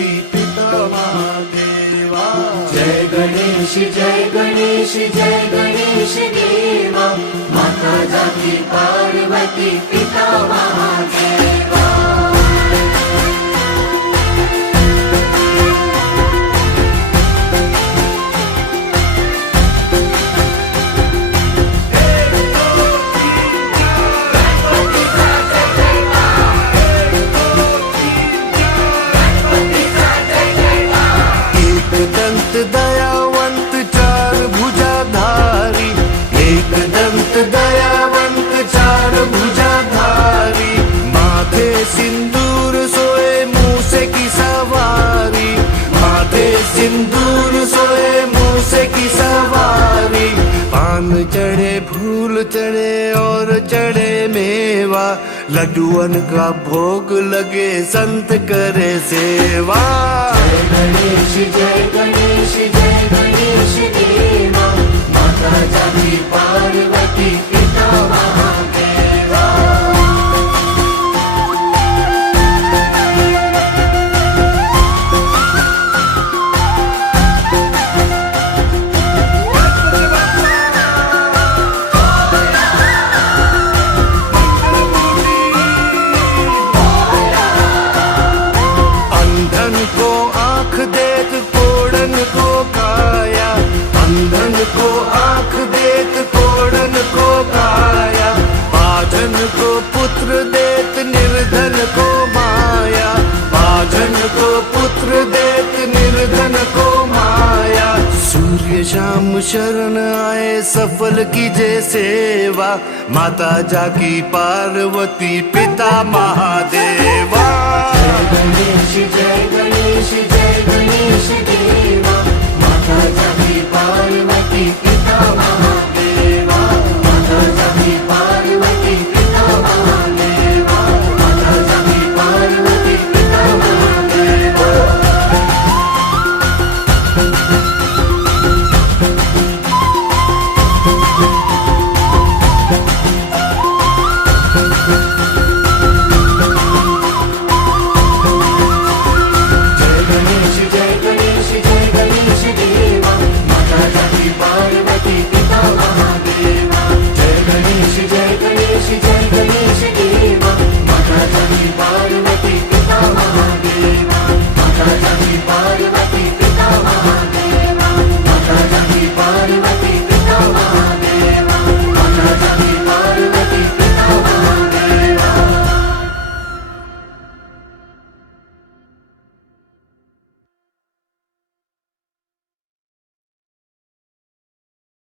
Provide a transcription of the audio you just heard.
पार्वती पिता महादेवा। जय गणेश जय गणेश जय गणेश देवा, माता जाकी पार्वती पिता महादेवा। दंत दयावंत चार भुजाधारी, एक दंत दयावंत चार भुजाधारी, माथे सिंदूर सोए मूसे की सवारी, माथे सिंदूर सोए मूसे की सवारी। पान चढ़े फूल चढ़े और चढ़े मेवा, लड्डुअन का भोग लगे संत करे सेवा। जय गणेश जय गणेश जय गणेश देवा, माता जाकी पार्वती पिता महादेवा। अंधन को आँख देत कोड़न को काया, अंधन को आँख देत कोड़न को काया, बाझन को पुत्र देत निर्धन को माया, बाझन को पुत्र देत निर्धन को माया। सूर्य शाम शरण आए सफल कीजे सेवा, माता जाकी पार्वती पिता महादेवा। जय गणेश जय गणेश जय गणेश देवा,